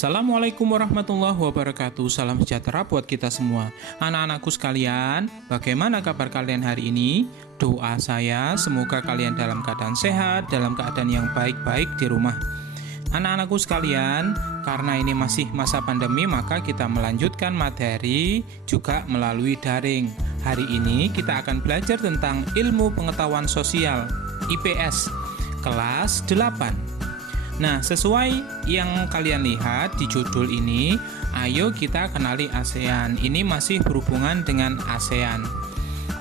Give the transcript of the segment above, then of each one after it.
Assalamualaikum warahmatullahi wabarakatuh. Salam sejahtera buat kita semua. Anak-anakku sekalian, bagaimana kabar kalian hari ini? Doa saya semoga kalian dalam keadaan sehat, dalam keadaan yang baik-baik di rumah. Anak-anakku sekalian, karena ini masih masa pandemi, maka kita melanjutkan materi juga melalui daring. Hari ini kita akan belajar tentang ilmu pengetahuan sosial, IPS, kelas 8. Nah, sesuai yang kalian lihat di judul ini, ayo kita kenali ASEAN. Ini masih berhubungan dengan ASEAN.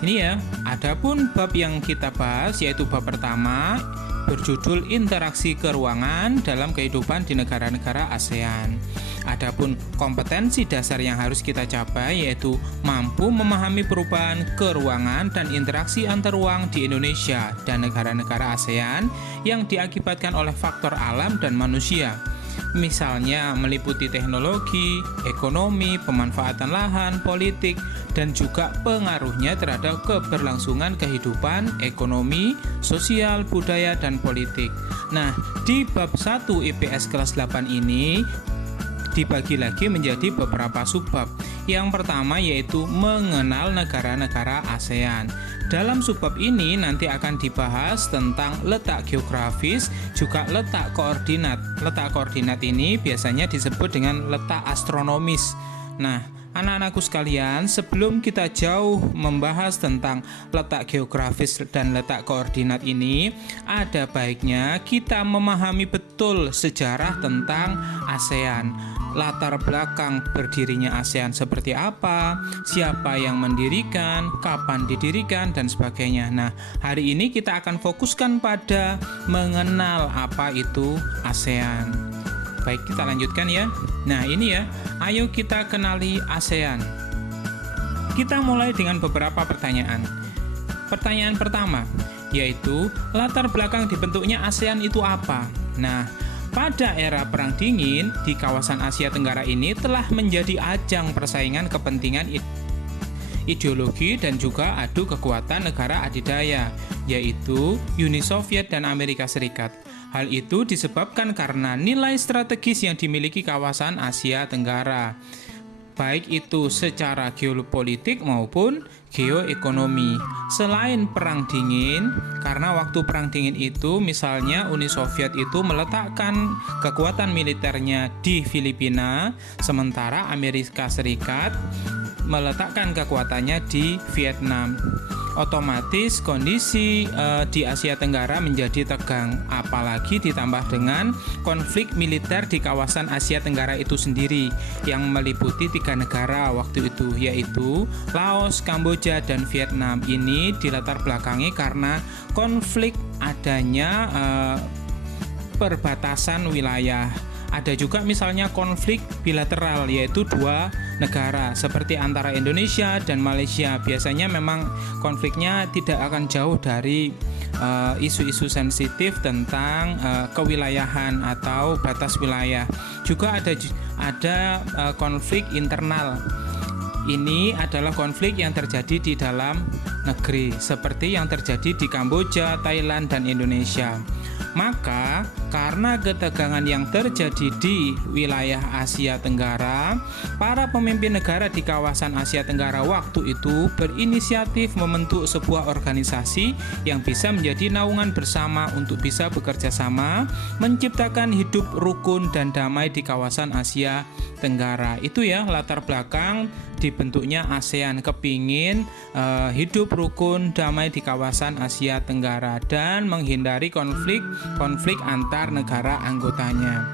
Ini ya, adapun bab yang kita bahas yaitu bab pertama berjudul interaksi keuangan dalam kehidupan di negara-negara ASEAN. Adapun kompetensi dasar yang harus kita capai yaitu mampu memahami perubahan keuangan dan interaksi antar ruang di Indonesia dan negara-negara ASEAN yang diakibatkan oleh faktor alam dan manusia. Misalnya meliputi teknologi, ekonomi, pemanfaatan lahan, politik, dan juga pengaruhnya terhadap keberlangsungan kehidupan, ekonomi, sosial, budaya, dan politik. Nah, di bab 1 IPS kelas 8 ini dibagi lagi menjadi beberapa subbab. Yang pertama yaitu mengenal negara-negara ASEAN. Dalam subbab ini nanti akan dibahas tentang letak geografis, juga letak koordinat. Letak koordinat ini biasanya disebut dengan letak astronomis. Nah, anak-anakku sekalian, sebelum kita jauh membahas tentang letak geografis dan letak koordinat ini, ada baiknya kita memahami betul sejarah tentang ASEAN. Latar belakang berdirinya ASEAN seperti apa, siapa yang mendirikan, kapan didirikan, dan sebagainya. Nah, hari ini kita akan fokuskan pada mengenal apa itu ASEAN. Baik, kita lanjutkan ya. Nah, ini ya, ayo kita kenali ASEAN. Kita mulai dengan beberapa pertanyaan. Pertanyaan pertama, yaitu latar belakang dibentuknya ASEAN itu apa? Nah, pada era Perang Dingin, di kawasan Asia Tenggara ini telah menjadi ajang persaingan kepentingan ideologi dan juga adu kekuatan negara adidaya, yaitu Uni Soviet dan Amerika Serikat. Hal itu disebabkan karena nilai strategis yang dimiliki kawasan Asia Tenggara, baik itu secara geopolitik maupun geoekonomi. Selain Perang Dingin, karena waktu Perang Dingin itu misalnya Uni Soviet itu meletakkan kekuatan militernya di Filipina, sementara Amerika Serikat meletakkan kekuatannya di Vietnam. Otomatis kondisi di Asia Tenggara menjadi tegang, apalagi ditambah dengan konflik militer di kawasan Asia Tenggara itu sendiri yang meliputi 3 negara waktu itu, yaitu Laos, Kamboja, dan Vietnam. Ini dilatar belakangi karena konflik adanya perbatasan wilayah. Ada juga misalnya konflik bilateral, yaitu 2 negara seperti antara Indonesia dan Malaysia. Biasanya memang konfliknya tidak akan jauh dari isu-isu sensitif tentang kewilayahan atau batas wilayah. Juga ada konflik internal. Ini adalah konflik yang terjadi di dalam negeri, seperti yang terjadi di Kamboja, Thailand, dan Indonesia. Maka, karena ketegangan yang terjadi di wilayah Asia Tenggara, para pemimpin negara di kawasan Asia Tenggara waktu itu berinisiatif membentuk sebuah organisasi yang bisa menjadi naungan bersama untuk bisa bekerja sama, menciptakan hidup rukun dan damai di kawasan Asia Tenggara. Itu ya latar belakang dibentuknya ASEAN, kepingin hidup rukun damai di kawasan Asia Tenggara dan menghindari konflik antar negara anggotanya.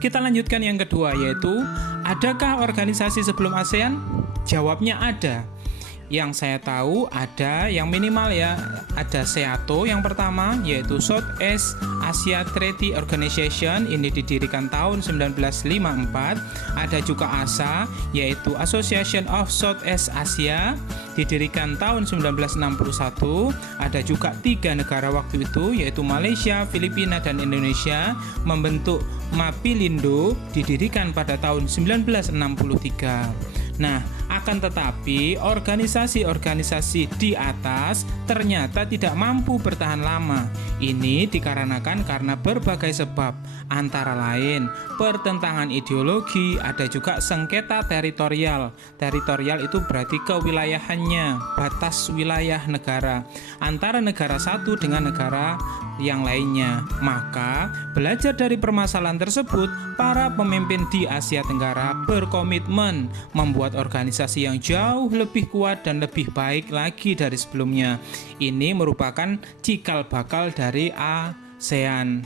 Kita lanjutkan yang kedua, yaitu adakah organisasi sebelum ASEAN? Jawabnya ada. Yang saya tahu ada yang minimal ya, ada SEATO yang pertama, yaitu Southeast Asia Treaty Organization, ini didirikan tahun 1954. Ada juga ASA, yaitu Association of Southeast Asia, didirikan tahun 1961. Ada juga 3 negara waktu itu, yaitu Malaysia, Filipina, dan Indonesia, membentuk MAPILINDO, didirikan pada tahun 1963. Nah, Akan tetapi, organisasi-organisasi di atas ternyata tidak mampu bertahan lama. Ini dikarenakan karena berbagai sebab, antara lain pertentangan ideologi, ada juga sengketa teritorial. Teritorial itu berarti kewilayahannya, batas wilayah negara antara negara satu dengan negara yang lainnya. Maka, belajar dari permasalahan tersebut, para pemimpin di Asia Tenggara berkomitmen membuat organisasi yang jauh lebih kuat dan lebih baik lagi dari sebelumnya. Ini merupakan cikal bakal dari ASEAN.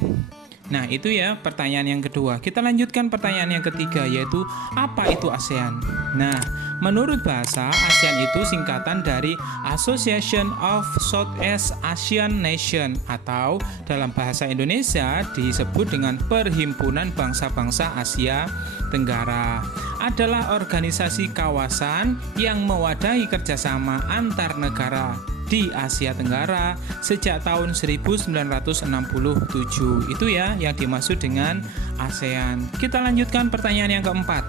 Nah, itu ya pertanyaan yang kedua. Kita lanjutkan pertanyaan yang ketiga, yaitu apa itu ASEAN? Nah, menurut bahasa, ASEAN itu singkatan dari Association of Southeast Asian Nation, atau dalam bahasa Indonesia disebut dengan Perhimpunan Bangsa-Bangsa Asia Tenggara. Adalah organisasi kawasan yang mewadahi kerjasama antar negara di Asia Tenggara sejak tahun 1967. Itu ya yang dimaksud dengan ASEAN. Kita lanjutkan pertanyaan yang keempat.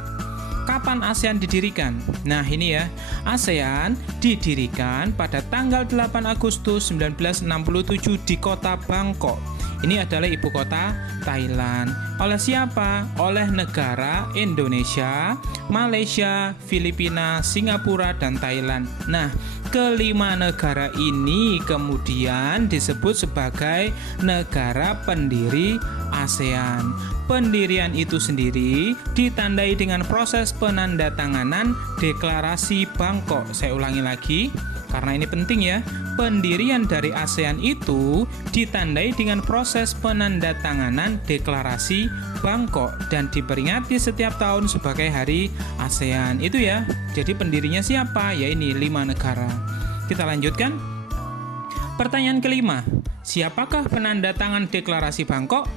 Kapan ASEAN didirikan? Nah, ini ya. ASEAN didirikan pada tanggal 8 Agustus 1967 di kota Bangkok. Ini adalah ibu kota Thailand. Oleh siapa? Oleh negara Indonesia, Malaysia, Filipina, Singapura, dan Thailand. Nah, kelima negara ini kemudian disebut sebagai negara pendiri ASEAN. Pendirian itu sendiri ditandai dengan proses penandatanganan Deklarasi Bangkok. Saya ulangi lagi, karena ini penting ya. Pendirian dari ASEAN itu ditandai dengan proses penandatanganan Deklarasi Bangkok dan diperingati setiap tahun sebagai Hari ASEAN. Itu ya. Jadi pendirinya siapa? Ya ini 5 negara. Kita lanjutkan. Pertanyaan kelima, siapakah penandatangan Deklarasi Bangkok?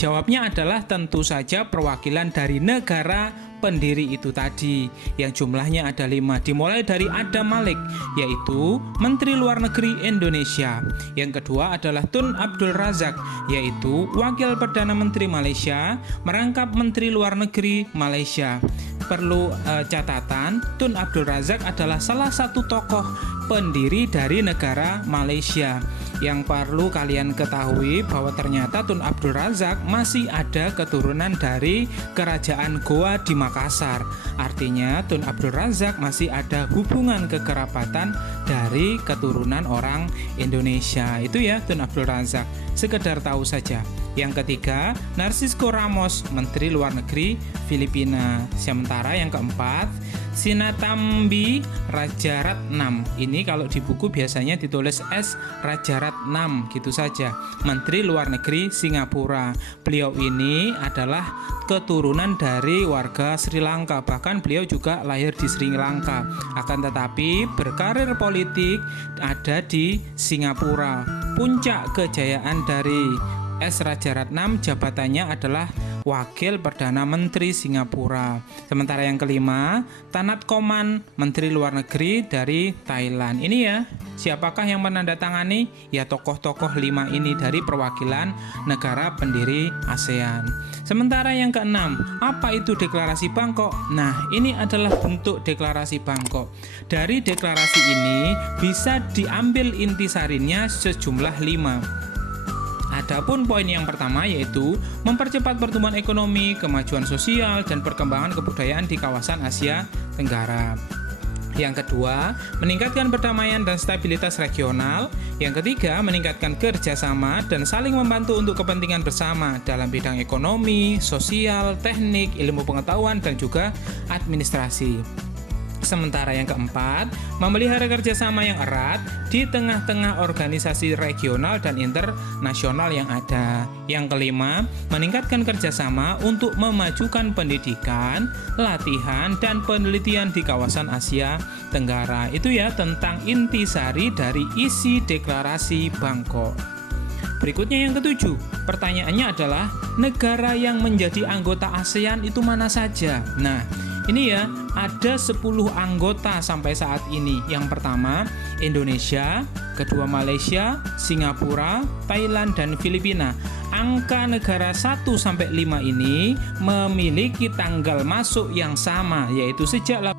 Jawabnya adalah tentu saja perwakilan dari negara pendiri itu tadi, yang jumlahnya ada 5, dimulai dari Adam Malik, yaitu Menteri Luar Negeri Indonesia. Yang kedua adalah Tun Abdul Razak, yaitu Wakil Perdana Menteri Malaysia, merangkap Menteri Luar Negeri Malaysia. Perlu catatan, Tun Abdul Razak adalah salah satu tokoh pendiri dari negara Malaysia. Yang perlu kalian ketahui bahwa ternyata Tun Abdul Razak masih ada keturunan dari Kerajaan Goa di Makassar. Artinya Tun Abdul Razak masih ada hubungan kekerabatan dari keturunan orang Indonesia. Itu ya Tun Abdul Razak. Sekedar tahu saja. Yang ketiga, Narcisco Ramos, Menteri Luar Negeri Filipina. Sementara yang keempat, Sinnathamby Rajaratnam. Ini kalau di buku biasanya ditulis S Rajaratnam gitu saja. Menteri Luar Negeri Singapura. Beliau ini adalah keturunan dari warga Sri Lanka. Bahkan beliau juga lahir di Sri Lanka. Akan tetapi berkarir politik ada di Singapura. Puncak kejayaan dari S. Rajaratnam jabatannya adalah Wakil Perdana Menteri Singapura. Sementara yang kelima, Tanat Koman, Menteri Luar Negeri dari Thailand. Ini ya, siapakah yang menandatangani? Ya tokoh-tokoh 5 ini dari perwakilan negara pendiri ASEAN. Sementara yang keenam, apa itu Deklarasi Bangkok? Nah, ini adalah bentuk Deklarasi Bangkok. Dari deklarasi ini bisa diambil intisarinya sejumlah 5. Adapun poin yang pertama yaitu mempercepat pertumbuhan ekonomi, kemajuan sosial, dan perkembangan kebudayaan di kawasan Asia Tenggara. Yang kedua, meningkatkan perdamaian dan stabilitas regional. Yang ketiga, meningkatkan kerjasama dan saling membantu untuk kepentingan bersama dalam bidang ekonomi, sosial, teknik, ilmu pengetahuan, dan juga administrasi. Sementara yang keempat, memelihara kerjasama yang erat di tengah-tengah organisasi regional dan internasional yang ada. Yang kelima, meningkatkan kerjasama untuk memajukan pendidikan, latihan, dan penelitian di kawasan Asia Tenggara. Itu ya tentang intisari dari isi Deklarasi Bangkok. Berikutnya yang ketujuh, pertanyaannya adalah negara yang menjadi anggota ASEAN itu mana saja? Nah, ini ya, ada 10 anggota sampai saat ini. Yang pertama, Indonesia, kedua Malaysia, Singapura, Thailand, dan Filipina. Angka negara 1-5 ini memiliki tanggal masuk yang sama, yaitu sejak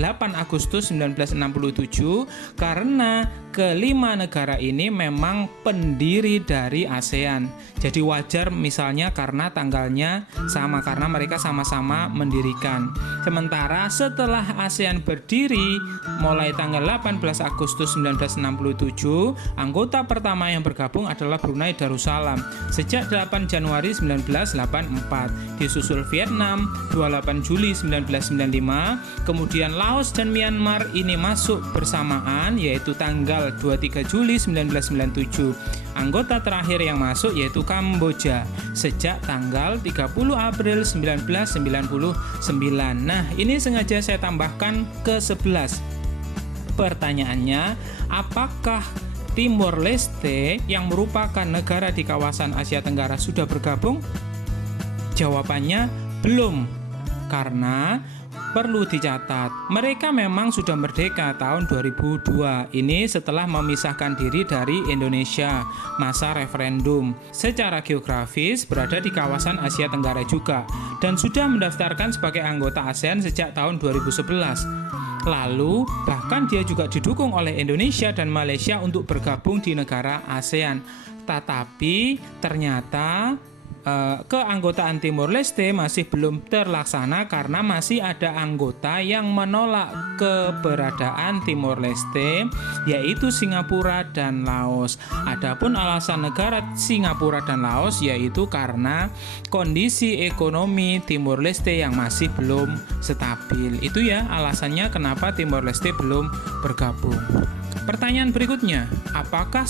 8 Agustus 1967 karena kelima negara ini memang pendiri dari ASEAN. Jadi wajar misalnya karena tanggalnya sama, karena mereka sama-sama mendirikan. Sementara setelah ASEAN berdiri mulai tanggal 18 Agustus 1967, anggota pertama yang bergabung adalah Brunei Darussalam sejak 8 Januari 1984, disusul Vietnam 28 Juli 1995, kemudian Laos dan Myanmar ini masuk bersamaan yaitu tanggal 23 Juli 1997. Anggota terakhir yang masuk yaitu Kamboja sejak tanggal 30 April 1999. Nah, ini sengaja saya tambahkan ke 11. Pertanyaannya, apakah Timor Leste yang merupakan negara di kawasan Asia Tenggara sudah bergabung? Jawabannya belum, karena perlu dicatat, mereka memang sudah merdeka tahun 2002. Ini setelah memisahkan diri dari Indonesia masa referendum. Secara geografis berada di kawasan Asia Tenggara juga dan sudah mendaftarkan sebagai anggota ASEAN sejak tahun 2011. Lalu bahkan dia juga didukung oleh Indonesia dan Malaysia untuk bergabung di negara ASEAN. Tetapi ternyata keanggotaan Timor Leste masih belum terlaksana karena masih ada anggota yang menolak keberadaan Timor Leste, yaitu Singapura dan Laos. Adapun alasan negara Singapura dan Laos yaitu karena kondisi ekonomi Timor Leste yang masih belum stabil. Itu ya alasannya kenapa Timor Leste belum bergabung. Pertanyaan berikutnya, apa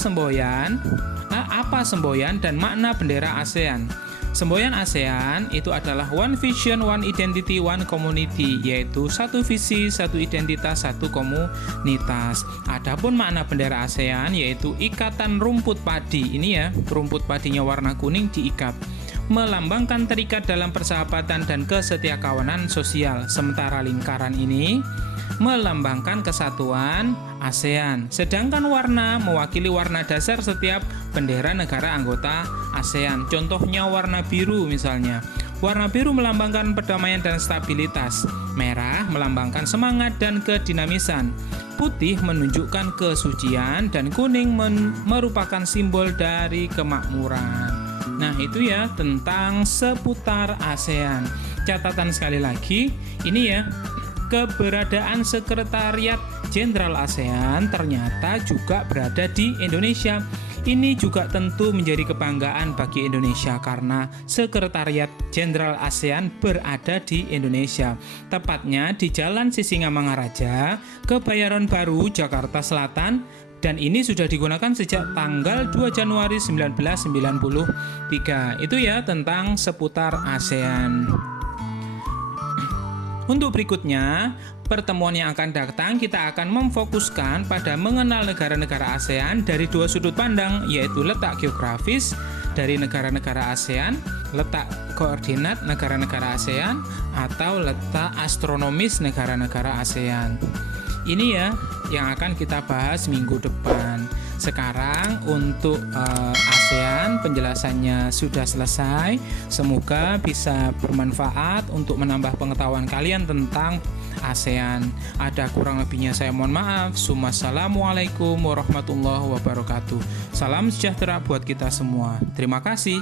semboyan dan makna bendera ASEAN? Semboyan ASEAN itu adalah One Vision, One Identity, One Community, yaitu satu visi, satu identitas, satu komunitas. Adapun makna bendera ASEAN yaitu ikatan rumput padi. Ini ya, rumput padinya warna kuning diikat, melambangkan terikat dalam persahabatan dan kesetiakawanan sosial. Sementara lingkaran ini melambangkan kesatuan ASEAN. Sedangkan warna mewakili warna dasar setiap bendera negara anggota ASEAN. Contohnya warna biru misalnya. Warna biru melambangkan perdamaian dan stabilitas. Merah melambangkan semangat dan kedinamisan. Putih menunjukkan kesucian dan kuning merupakan simbol dari kemakmuran. Nah, itu ya tentang seputar ASEAN. Catatan sekali lagi, ini ya, keberadaan Sekretariat Jenderal ASEAN ternyata juga berada di Indonesia. Ini juga tentu menjadi kebanggaan bagi Indonesia karena Sekretariat Jenderal ASEAN berada di Indonesia. Tepatnya di Jalan Sisingamangaraja, Kebayoran Baru, Jakarta Selatan. Dan ini sudah digunakan sejak tanggal 2 Januari 1993. Itu ya tentang seputar ASEAN. Untuk berikutnya, pertemuan yang akan datang kita akan memfokuskan pada mengenal negara-negara ASEAN dari dua sudut pandang, yaitu letak geografis dari negara-negara ASEAN, letak koordinat negara-negara ASEAN, atau letak astronomis negara-negara ASEAN. Ini ya yang akan kita bahas minggu depan. Sekarang untuk ASEAN penjelasannya sudah selesai. Semoga bisa bermanfaat untuk menambah pengetahuan kalian tentang ASEAN. Ada kurang lebihnya saya mohon maaf. Wassalamualaikum warahmatullahi wabarakatuh. Salam sejahtera buat kita semua. Terima kasih.